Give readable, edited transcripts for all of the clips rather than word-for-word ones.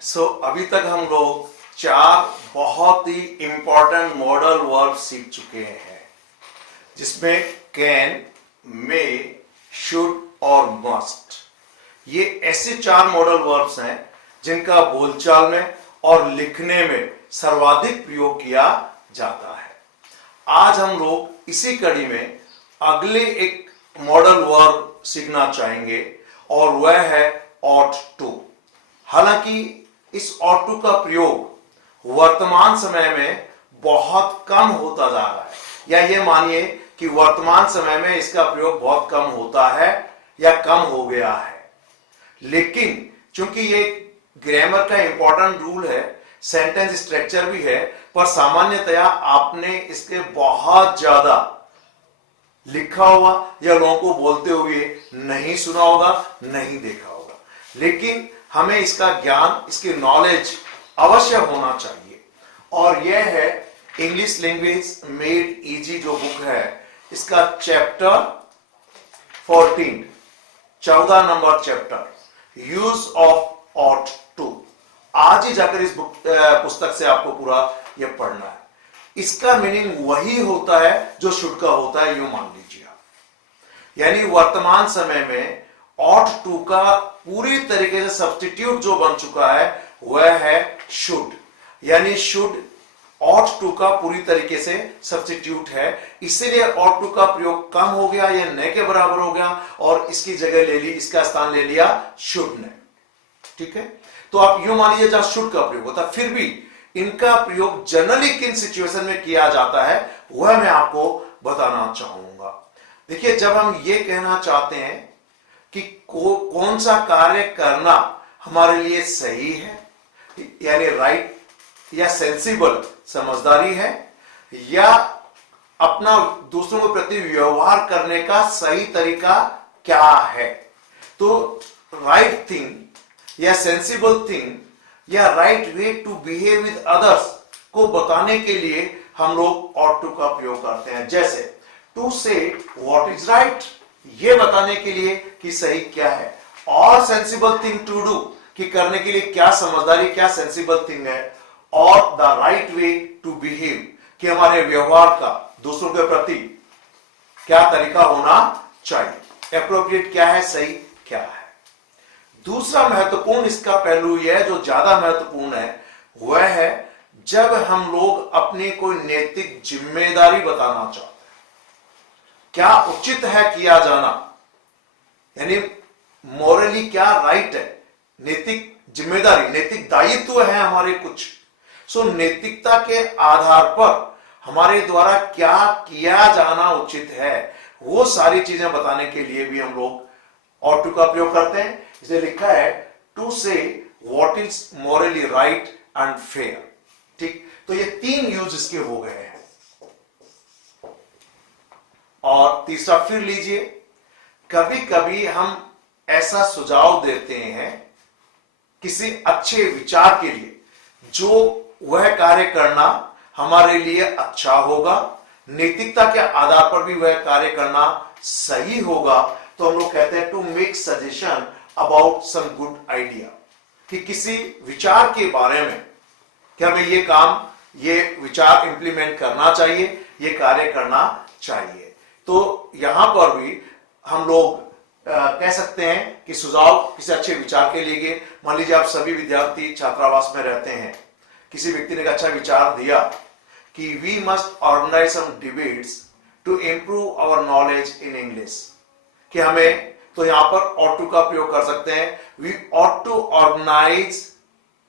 अभी तक हम लोग चार बहुत ही इंपॉर्टेंट मॉडल वर्ब सीख चुके हैं, जिसमें कैन, मे, शुड और मस्ट। ये ऐसे चार मॉडल वर्ब्स हैं जिनका बोलचाल में और लिखने में सर्वाधिक प्रयोग किया जाता है। आज हम लोग इसी कड़ी में अगले एक मॉडल वर्ब सीखना चाहेंगे और वह है ought to। हालांकि इस ought to का प्रयोग वर्तमान समय में बहुत कम होता जा रहा है, या ये मानिए कि वर्तमान समय में इसका प्रयोग बहुत कम होता है या कम हो गया है। लेकिन चूंकि ये ग्रामर का इंपॉर्टेंट रूल है, सेंटेंस स्ट्रक्चर भी है, पर सामान्यतया आपने इसके बहुत ज्यादा लिखा हुआ या लोगों को बोलते हुए नहीं सुना होगा, नहीं देखा होगा। लेकिन हमें इसका ज्ञान, इसकी नॉलेज अवश्य होना चाहिए। और यह है इंग्लिश लैंग्वेज मेड इजी जो बुक है, इसका chapter 14 number chapter, use of ought to। आज ही जाकर इस पुस्तक से आपको पूरा यह पढ़ना है। इसका मीनिंग वही होता है जो शुड का होता है, यूं मान लीजिए आप। यानी वर्तमान समय में ought to का पूरी तरीके से सब्स्टिट्यूट जो बन चुका है वह है शुड। यानी शुड ought to का पूरी तरीके से सब्स्टिट्यूट है, इसीलिए ought to का प्रयोग कम हो गया, यह न के बराबर हो गया और इसकी जगह ले ली, इसका स्थान ले लिया शुड ने। ठीक है, तो आप यूं मान लीजिए जहां शुड का प्रयोग होता है, फिर भी इनका प्रयोग जनरली किन सिचुएशन में किया जाता है वह मैं आपको बताना चाहूंगा। देखिए, जब हम ये कहना चाहते हैं कि कौन सा कार्य करना हमारे लिए सही है, यानी राइट या सेंसिबल समझदारी है, या अपना दूसरों के प्रति व्यवहार करने का सही तरीका क्या है, तो राइट थिंग या सेंसिबल थिंग या right way to behave with others को बताने के लिए हम लोग ought to का प्रयोग करते हैं। जैसे टू से व्हाट इज राइट, ये बताने के लिए कि सही क्या है, और सेंसिबल थिंग टू डू कि करने के लिए क्या समझदारी, क्या सेंसिबल थिंग है, और the right way to behave कि हमारे व्यवहार का दूसरों के प्रति क्या तरीका होना चाहिए, एप्रोप्रिएट क्या है, सही क्या है। दूसरा महत्वपूर्ण इसका पहलू यह है, जो ज्यादा महत्वपूर्ण है, वह है जब हम लोग अपनी कोई नैतिक जिम्मेदारी बताना चाहते हैं, क्या उचित है किया जाना, यानी मोरली क्या राइट है, नैतिक जिम्मेदारी, नैतिक दायित्व है हमारे कुछ। सो नैतिकता के आधार पर हमारे द्वारा क्या किया जाना उचित है, वो सारी चीजें बताने के लिए भी हम लोग ought to का प्रयोग करते हैं। इसे लिखा है टू से what is morally right and fair. ठीक, तो ये तीन यूज इसके हो गए हैं। और तीसरा फिर लीजिए, कभी कभी हम ऐसा सुझाव देते हैं किसी अच्छे विचार के लिए जो वह कार्य करना हमारे लिए अच्छा होगा, नैतिकता के आधार पर भी वह कार्य करना सही होगा, तो हम लोग कहते हैं to make suggestion about some good idea, कि किसी विचार के बारे में कि हमें ये काम, ये विचार इंप्लीमेंट करना चाहिए, ये कार्य करना चाहिए। तो यहां पर भी हम लोग कह सकते हैं कि सुझाव किसी अच्छे विचार के लिए। मान लीजिए आप सभी विद्यार्थी छात्रावास में रहते हैं, किसी व्यक्ति ने एक अच्छा विचार दिया कि we must organise some debates to improve our knowledge in English, कि हमें, तो यहां पर ought to का प्रयोग कर सकते हैं, we ought to organize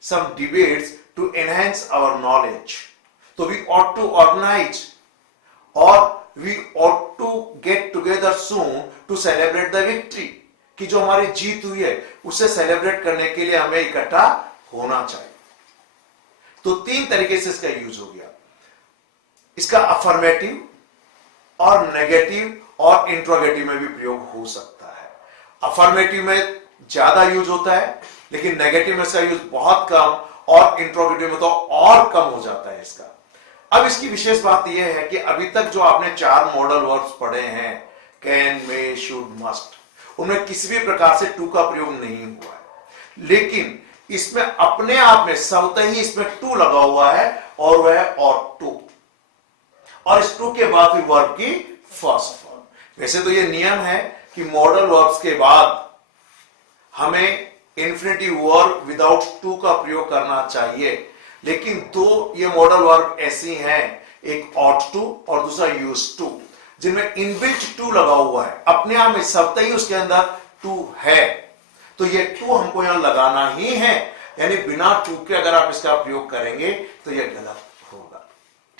some debates to enhance our knowledge। तो वी ought to organize और we ought to get together soon to celebrate the victory, कि जो हमारी जीत हुई है उसे सेलिब्रेट करने के लिए हमें इकट्ठा होना चाहिए। तो तीन तरीके से इसका यूज हो गया। इसका अफर्मेटिव और नेगेटिव और इंट्रोगेटिव में भी प्रयोग हो सकता है। अफर्मेटिव में ज्यादा यूज होता है, लेकिन नेगेटिव में इसका यूज बहुत कम, और इंट्रोगेटिव में तो और कम हो जाता है इसका। अब इसकी विशेष बात यह है कि अभी तक जो आपने चार मॉडल वर्ब्स पढ़े हैं, कैन, मे, शुड, मस्ट, उनमें किसी भी प्रकार से टू का प्रयोग नहीं हुआ है। लेकिन इसमें अपने आप में स्वतः ही इसमें टू लगा हुआ है और वह है ऑट टू, और इस टू के बाद फिर वर्ब की फर्स्ट फॉर्म। वैसे तो यह नियम है कि मॉडल वर्ब्स के बाद हमें इंफिनिटिव वर्ब विदाउट टू का प्रयोग करना चाहिए, लेकिन दो ये मॉडल वर्ब ऐसी हैं, एक ऑट टू और दूसरा यूज टू, जिनमें इनबिल्ट टू लगा हुआ है, अपने आप में स्वतः ही उसके अंदर टू है, तो ये टू हमको यहां लगाना ही है, यानी बिना टू के अगर आप इसका प्रयोग करेंगे तो यह गलत होगा।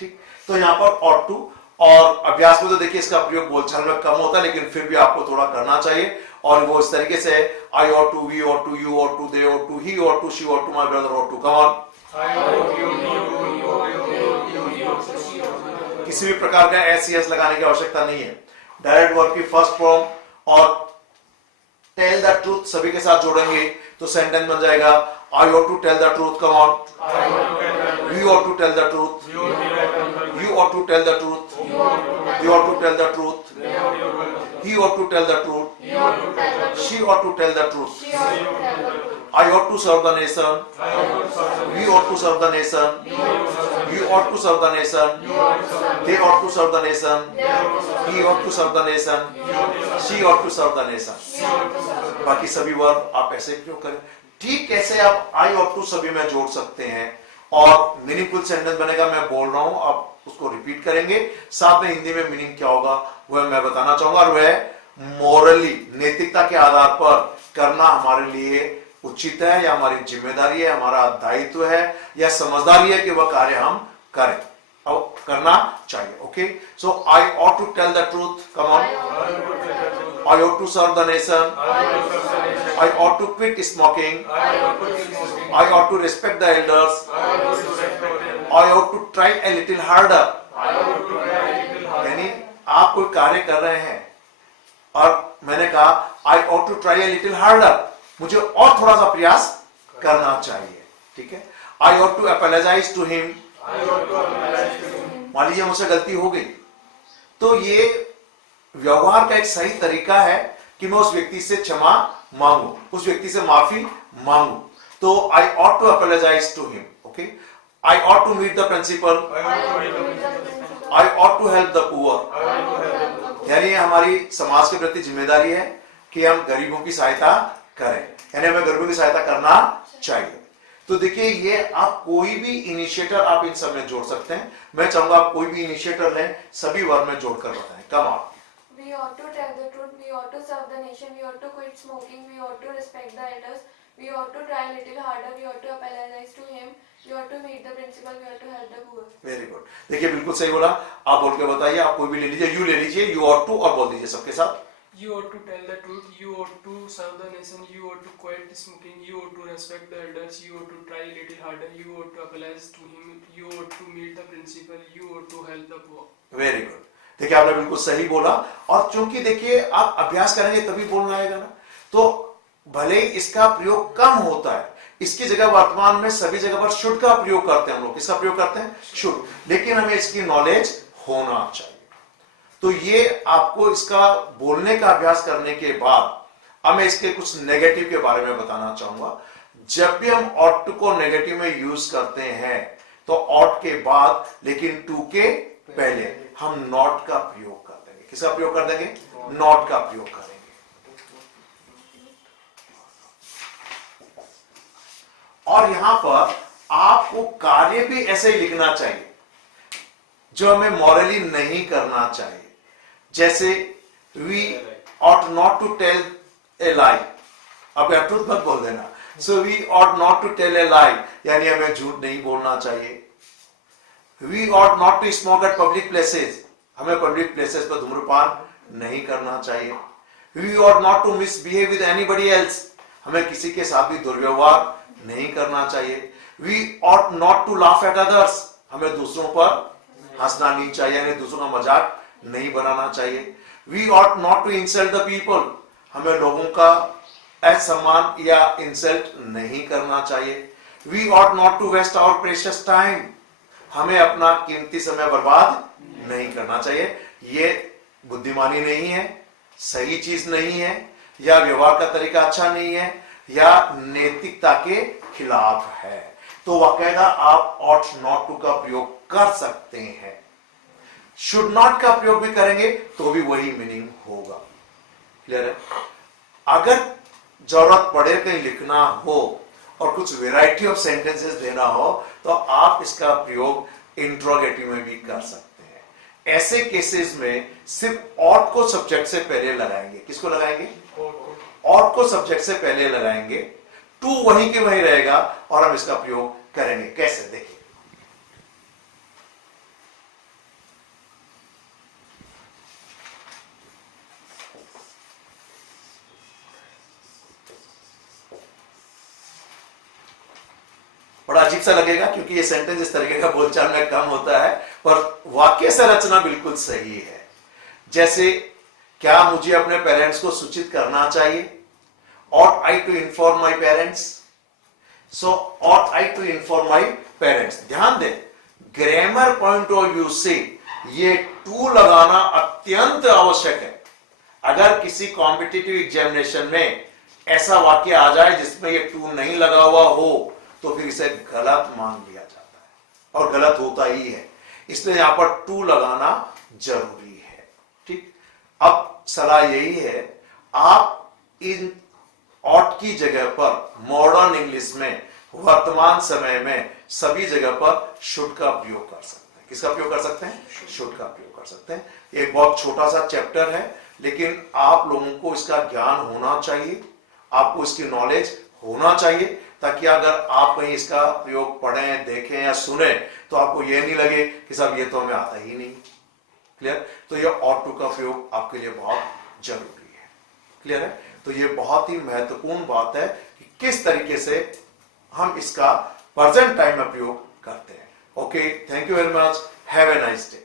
ठीक, तो यहां पर ऑट टू, और अभ्यास में तो देखिए इसका प्रयोग बोलचाल में कम होता है, लेकिन फिर भी आपको थोड़ा करना चाहिए, और वो इस तरीके से I ought to, we ought to, you ought to, they ought to, he ought to, she ought to, my brother ought to. Come on. किसी भी प्रकार का एस एस लगाने की आवश्यकता नहीं है। डायरेक्ट वर्ब की फर्स्ट फॉर्म और टेल द ट्रूथ सभी के साथ जोड़ेंगे तो सेंटेंस बन जाएगा I ought to tell the truth. Come on. We ought to tell the truth, you ought to tell the truth, they ought to tell the truth, he ought to tell the truth, she ought to tell the truth, I ought to serve the nation, we ought to serve the nation, you ought to serve the nation, they ought to serve the nation, he ought to serve the nation, she ought to serve the nation। बाकी सभी verb आप ऐसे क्यों करें, ठीक कैसे आप I ought to सभी में जोड़ सकते हैं और मीनिंगफुल सेंटेंस बनेगा। मैं बोल रहा हूं, आप उसको रिपीट करेंगे, साथ में हिंदी में मीनिंग क्या होगा वह मैं बताना चाहूंगा, और वह मोरली नैतिकता के आधार पर करना हमारे लिए उचित है या हमारी जिम्मेदारी है, हमारा दायित्व है या समझदारी है कि वह कार्य हम करें, अब करना चाहिए। Okay, so I ought to tell the truth. Come on. I ought to serve the nation, I ought to quit smoking, I ought to respect the elders, I ought to try a little harder. यानी आप कोई कार्य कर रहे हैं और मैंने कहा I ought to try a little harder, मुझे और थोड़ा सा प्रयास करना चाहिए। ठीक है, I ought to apologise to him, मान लीजिए मुझसे गलती हो गई, तो ये व्यवहार का एक सही तरीका है कि मैं उस व्यक्ति से क्षमा मांगू, उस व्यक्ति से माफी मांगू, तो I ought to apologise to him. Okay, I ought to meet the principal, I ought to help the poor, यानी हमारी समाज के प्रति जिम्मेदारी है कि हम गरीबों की सहायता करें, यानी हमें गरीबों की सहायता करना चाहिए। तो देखिए ये आप कोई भी इनिशिएटर आप इन सब में जोड़ सकते हैं। मैं चाहूंगा आप कोई भी इनिशिएटर लें, सभी वर्ड में जोड़कर बताएं। Come on. We ought to tell the truth, we ought to serve the nation, we ought to quit smoking, we ought to respect the elders, we ought to try a little harder, we ought to apologize to him, we ought to meet the principal, we ought to help the poor। Very good, देखिए बिल्कुल सही बोला। आप बोल के बताइए, आप कोई भी ले लीजिए, यू ले लीजिए, यू ऑट टू, और बोल दीजिए सबके साथ। You ought to tell the truth, you ought to serve the nation, you ought to quit smoking, you ought to respect the elders, you ought to try a little harder, you ought to apologize to him, you ought to meet the principal, you ought to help the poor। Very good, देखिए आपने बिल्कुल सही बोला, और चूंकि देखिए आप अभ्यास करेंगे तभी बोलना आएगा ना, तो भले ही इसका प्रयोग कम होता है, इसकी जगह वर्तमान में सभी जगह पर शुड का प्रयोग करते हैं हम लोग। किसका प्रयोग करते हैं? शुड, लेकिन हमें इसकी नॉलेज होना चाहिए। तो ये आपको इसका बोलने का अभ्यास करने के बाद अब मैं इसके कुछ नेगेटिव के बारे में बताना चाहूंगा। जब भी हम ऑट टू को नेगेटिव में यूज करते हैं तो ऑट के बाद लेकिन टू के पहले हम नॉट का प्रयोग कर देंगे। किसका प्रयोग कर देंगे? नॉट का प्रयोग करेंगे। और यहां पर आपको कार्य भी ऐसे ही लिखना चाहिए जो हमें मॉरली नहीं करना चाहिए। जैसे we ought not to tell a lie, अब ट्रूथ मत बोल देना। So we ought not to tell a lie, यानी हमें झूठ नहीं बोलना चाहिए। We ought not to smoke at public places, हमें पब्लिक प्लेसेस पर धूम्रपान नहीं करना चाहिए। We ought not to misbehave with anybody else, हमें किसी के साथ भी दुर्व्यवहार नहीं करना चाहिए। We ought not to laugh at others, हमें दूसरों पर हंसना नहीं चाहिए, यानी दूसरों का मजाक नहीं बनाना चाहिए। We ought not to insult the people, हमें लोगों का असम्मान या इंसल्ट नहीं करना चाहिए। We ought not to waste our precious time, हमें अपना कीमती समय बर्बाद नहीं करना चाहिए। ये बुद्धिमानी नहीं है, सही चीज नहीं है, या व्यवहार का तरीका अच्छा नहीं है, या नैतिकता के खिलाफ है, तो बाकायदा आप ऑट नॉट टू का प्रयोग कर सकते हैं। शुड नॉट का प्रयोग भी करेंगे तो भी वही मीनिंग होगा। क्लियर है? अगर जरूरत पड़े कहीं लिखना हो और कुछ वेराइटी ऑफ सेंटेंसेस देना हो तो आप इसका प्रयोग इंट्रोगेटिव में भी कर सकते हैं। ऐसे केसेस में सिर्फ ऑट को सब्जेक्ट से पहले लगाएंगे। किसको लगाएंगे? ऑट को सब्जेक्ट से पहले लगाएंगे, टू वहीं के वहीं रहेगा और हम इसका प्रयोग करेंगे। कैसे? देखिए, बड़ा अजीब सा लगेगा क्योंकि ये सेंटेंस इस तरीके का बोलचाल में कम होता है, पर वाक्य संरचना बिल्कुल सही है। जैसे, क्या मुझे अपने पेरेंट्स को सूचित करना चाहिए? Ought I to inform my parents? So, ought I to inform my parents? ध्यान दें, ग्रामर पॉइंट ऑफ व्यू से ये टू लगाना अत्यंत आवश्यक है। अगर किसी कॉम्पिटिटिव एग्जामिनेशन में ऐसा वाक्य आ जाए जिसमें ये टू नहीं लगा हुआ हो तो फिर इसे गलत मान लिया जाता है और गलत होता ही है। इसलिए यहां पर टू लगाना जरूरी है। ठीक, अब सलाह यही है, आप इन ऑट की जगह पर मॉडर्न इंग्लिश में वर्तमान समय में सभी जगह पर शुड का प्रयोग कर सकते हैं। किसका प्रयोग कर सकते हैं? शुड का प्रयोग कर सकते हैं। एक बहुत छोटा सा चैप्टर है, लेकिन आप लोगों को इसका ज्ञान होना चाहिए, आपको इसकी नॉलेज होना चाहिए, ताकि अगर आप कहीं इसका प्रयोग पढ़ें, देखें या सुने तो आपको यह नहीं लगे कि साहब ये तो हमें आता ही नहीं। क्लियर? तो ये ought to का प्रयोग आपके लिए बहुत जरूरी है। क्लियर है? तो ये बहुत ही महत्वपूर्ण बात है कि किस तरीके से हम इसका प्रेजेंट टाइम में प्रयोग करते हैं। Okay, thank you very much, have a nice day.